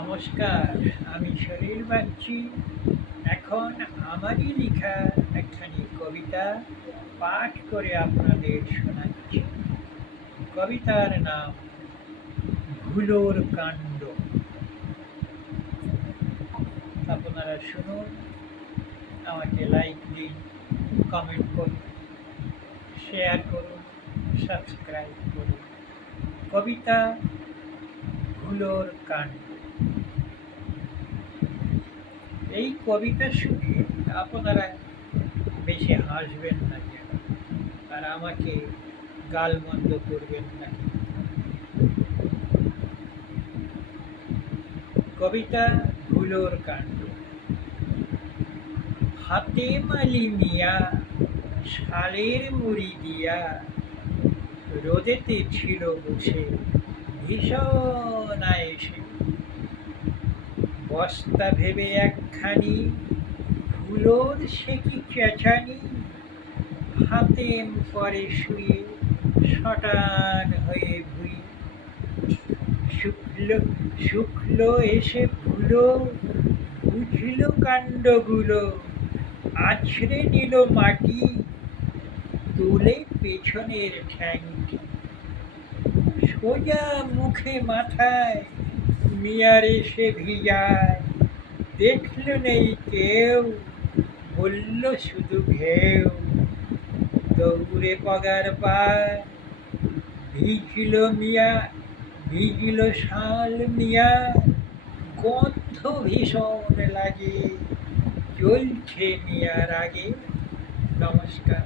নমস্কার, আমি শরীর বাগচি। এখন আমারই লেখা একখানি কবিতা পাঠ করে আপনাদের শোনাচ্ছি। কবিতার নাম ভুলোর কাণ্ড। আপনারা শুনুন, আমাকে লাইক দিন, কমেন্ট করুন, শেয়ার করুন, সাবস্ক্রাইব করুন। কবিতা ভুলোর কাণ্ড। এই কবিতা শুনে আপনারা বেশি হাসবেন না যেন, আর আমাকে গালমন্দ করবেন না। কবিতা ভুলোর কাণ্ড। হাতে মালি মিয়া শালের মুড়ি দিয়া রোদেতে ছিল বসে ভীষণ আয়েসে। বস্তা ভেবে একখানি ফুলোর সে কি চেঁচানি, হাতেম পরে শুয়ে শটান হয়ে ভুই। শুকলো শুকলো এসে ফুলো বুঝলো কাণ্ডগুলো, আছড়ে নিল মাটি, তোলে পেছনের ঠ্যাংটি। সোজা মুখে মাথায় মিয়ার এসে ভিজায়, দেখল নেই কেউ, বলল শুধু ঘেউ। দৌড়ে পগার পায় ভিজল মিয়া, ভিজল শাল মিয়া, গন্ধ ভীষণ লাগে, চলছে মিয়ার আগে। নমস্কার।